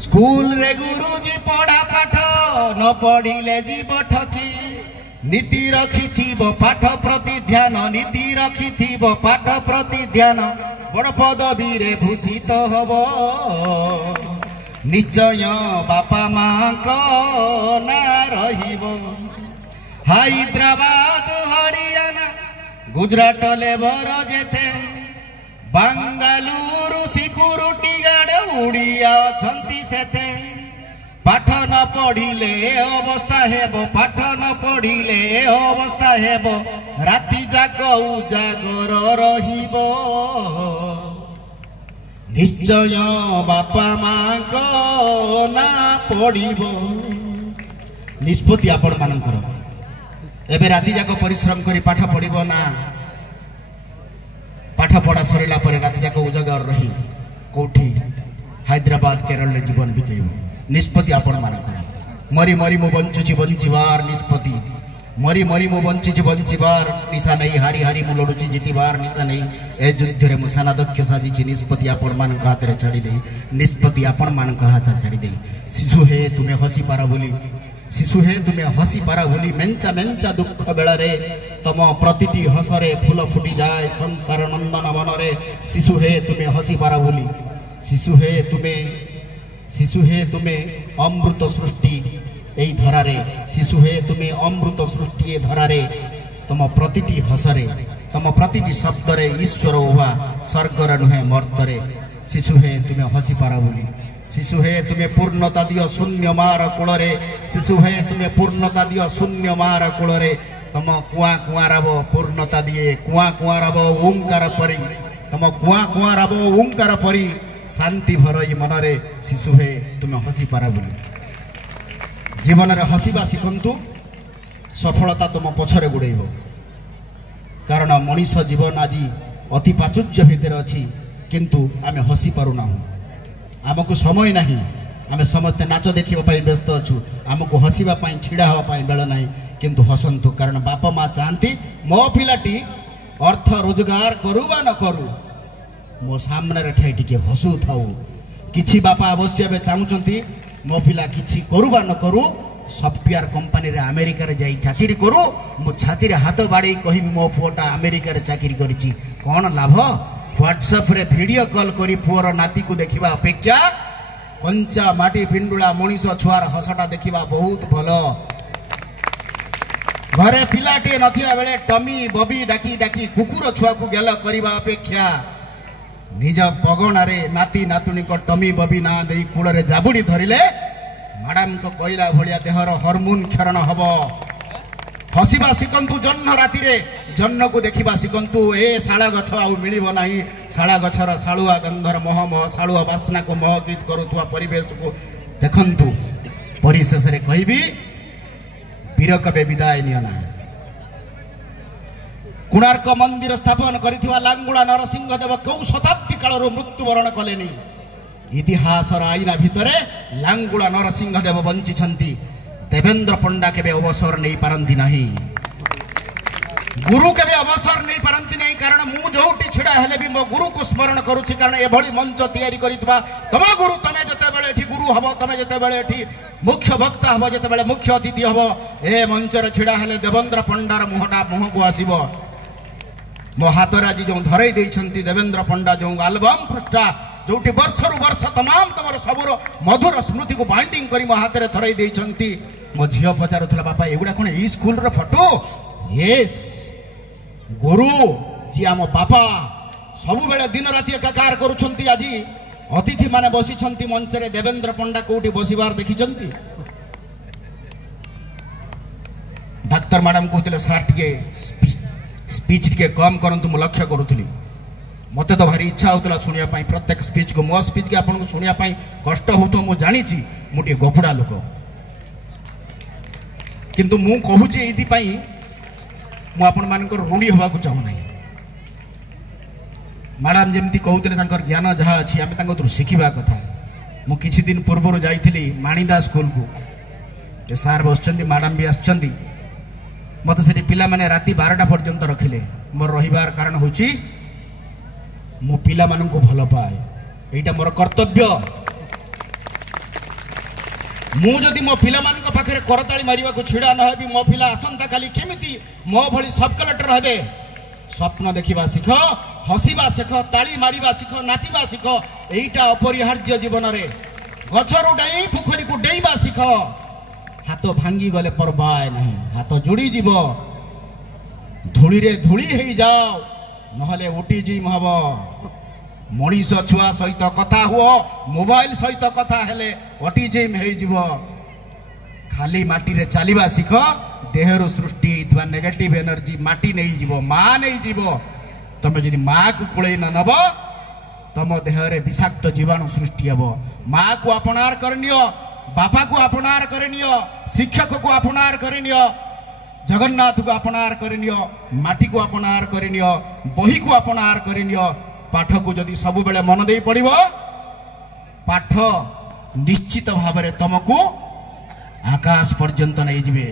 School रे गुरुजी पढ़ा पाठ न पढ़िले जीव ठकी नीति रखिथिब पाठ प्रति ध्यान नीति रखिथिब पाठ प्रति ध्यान बड़ पदवी रे भूषित हब निश्चय बापा माँ को ना रहिब हैदराबाद हरियाणा गुजरात लेबर जेते बांगालुरु सिक्यूरिटी गार्ड उड़िया छंती सेते पाठ न पढ़िले अवस्था हेबो पाठ न पढ़िले अवस्था हेबो राति जाक उजागर रहिबो निश्चय बापा माँ को ना पढ़िबो निष्पत्ति आपण मानकर एबे राति जाक परिश्रम करी पाठ पढ़िबो ना पाठ पढ़ा सरिला परे राति जाक उजागर रही कोठी हैदराबाद केरल रे जीवन बितेइबो निष्पत्ति आपण मानकर मरी मरी मु बंचुची बंचिबार निष्पत्ति मरी मरी मु बंचुची बंचिबार निशा नहीं हारी हारी मु लडुची जितिबार निशा नहीं ए युद्ध रे मु साना दक्ष साजिची निष्पत्ति आपण मान हाथ रे छाड़ी दे निष्पत्ति आपण मान हाथ छाड़ी दे शिशु हे तुम्हें हसी पारा बोली शिशु हे तुम्हें हसी पारा बोली मेंचा मेंचा दुख बेला रे तम प्रतिटी हसरे फूल फुटी जाए संसार नंदन मन रे शिशु हे तुम्हें हसी पारा बोली शिशु हे तुम्हें अमृत सृष्टि एई धरारे शिशु हे तुम्हें अमृत सृष्टि ए धरारे तम प्रतिटी हसरे तम प्रतिटी शब्द रे ईश्वर हुआ स्वर्गर नुहे मर्तरे शिशु हे तुम्हें हसी पारा बोली शिशु हे तुम्हें पूर्णता दियो शून्य मार कूଳରେ शिशु हे तुम्हें पूर्णता दियो शून्य मार कूଳରେ तम कुआ कुआ राब पूर्णता दिए कुआ कुआ राब ओंकार परी तम कुआ कुआ राब ओंकार परी शांति भरई मनरे शिशु हे तुम्हें हसी पारा बोली जीवन रे हसीबा शिखंतु सफलता तुम पछरे गुड़ेब कारण मनीष जीवन आज अति प्राचुर्य भितर अच्छी किंतु आमे हसी पारुना आमको समय नहीं आमे समस्ते नाच देखा व्यस्त अच्छु आमको हसीबा छिड़ा हाँपाई बेल ना किंतु हसंतु कारण बापा माँ चाहती मो पिलाटी अर्थ रोजगार करू बा न करू मो सामने ठाई टिके हसु थाऊ किछि बापा अवश्य चाहूँगी मो पिला किछि करू बा न करू सफ्टवेयर कंपनी रे अमेरिका रे जाई चाकरी करू मो छाती रे हाथ बाड़ी कहबी मो पुओटा अमेरिका रे चाकरी करिछि कोन लाभ व्हाट्सएप रे वीडियो कॉल करी पुअर नाती को देखिबा अपेक्षा कंचा माटी पिंडुला मनीष छुआर हसटा देखिबा बहुत भलो घरे पिलाटे नथिबा बेले टमी बबी डाकी डाकी कुकुर छुआ को गेल करिबा अपेक्षा निज पगणारे नाती नातुणी को टमी बबी ना देई कूल रे जाबुड़ी धरिले मैडम को कहला भलिया देहर हार्मोन क्षरण हबो हसीबा शिखंतु जन्न राति रे जन्न को देखिबा शिखंतु ए शाला गछ आउ मिलिबो नाही शाला गछर शालुआ गंधर मह मह शालुआ बासना को मह गीत करुवा परिवेश को देखंतु परिशेष रे कहबी वीर कबे विदाय नियना कोणार्क मंदिर स्थापन करिथिबा लांगुला नरसिंह देव कौ शताब्दी काल रो मृत्युवरण कलेनी इतिहास आईना भितरे लांगुला नरसिंह देव बंची छंती देवेंद्र पंडा केबे अवसर नहीं पारंती नहीं गुरु केबे अवसर नहीं पारंती नहीं कारण मु जोटी छिड़ा हेले भी मो गुरु को स्मरण करूछि कारण एभली मंच तैयारी करितबा तम गुरु तमे जते बेले एठी गुरु हबो तमे जते बेले एठी मुख्य वक्ता हबो जते बेले मुख्य अतिथि हबो ए मंच रे छिड़ा हेले देवेंद्र पंडार मुहटा मुह को आसीबो मो हाथर आज जो धरई देइछंती देवेंद्र पंडा जो एल्बम पृष्ठा जोटी वर्षरु वर्ष तमाम तमर सबुर मधुर स्मृति को बाइंडिंग करी मो हाथ रे धरई देइछंती मो झियो पचारुथला बापा एगुडा कोन ई स्कूल रो फोटो यस गुरु जी आम बापा सबु बेले दिन राति एकाकार करूछंती आज अतिथि माने बसिछंती मंच रे देवेंद्र पंडा कोठी बसिबार देखिछंती डाक्टर मैडम कहते सार टिके स्पीच टिके कम करंतु मु लक्ष्य करूथली मते तो भारी इच्छा होतला सुनिया पाई प्रत्येक स्पीच को मो स्पीच के आपन को सुनिया पाई कष्ट होतो मु जानिची मु टिके गोफुडा लोक किंतु मु कहूची एथि पाई मु आपन मानकर ऋणी होबा को चाहू नाही मैडम जेमती कहूतले तांकर ज्ञान जहा अछि आमे तांको तो सिखिबा कथा मु किछि दिन पूर्वरु जाइथिली माणीदा स्कूल को जे सार बसचंदी मैडम भी आछंदी मत से पिला माने राति 12टा पर्यंत रखिले मोर रहिबार कारण होची मु पिला मानन को भल पाए एटा मोर कर्तव्य मु जदि मो पिला मानक पाखरे करताली मारिबा को छिड़ा न हेबी मो पिला आसंता काली केमिति मो भली सब कलेक्टर हेबे स्वप्न देखिबा सिख हसीबा सिख ताली मारिबा सिख नाचिबा सिख एईटा अपरिहार्य जीवन रे गछरु डाई पोखरी को डेइबा सिख हाथ भांगी गले परवाय नहीं हाथ जोड़ी जीव धूली रे धूली हेई जाओ नहले ओटीजिम हब मनीष छुआ सहित कथा हुओ मोबाइल सहित कथा हेले ओटीजिम हेई जीव खाली माटी रे चलिबा सिख देहरु सृष्टि होइतबा नेगेटिव एनर्जी माटी नहीं जीव मां नहीं जीव तमे जदि मां को कुळै न नब तम देह रे विषाक्त जीवाणु सृष्टि हब मां को अपनार करनियो बापा को अपनार करनियो शिक्षक को अपनार करनियो जगन्नाथ को अपनार करनियो माटी को अपनार करनियो बही को अपनार करनियो पाठ को जदि सब बेले मन दे पड़िबो पाठ निश्चित भाव में तुमको आकाश पर्यंत नहीं जिवे।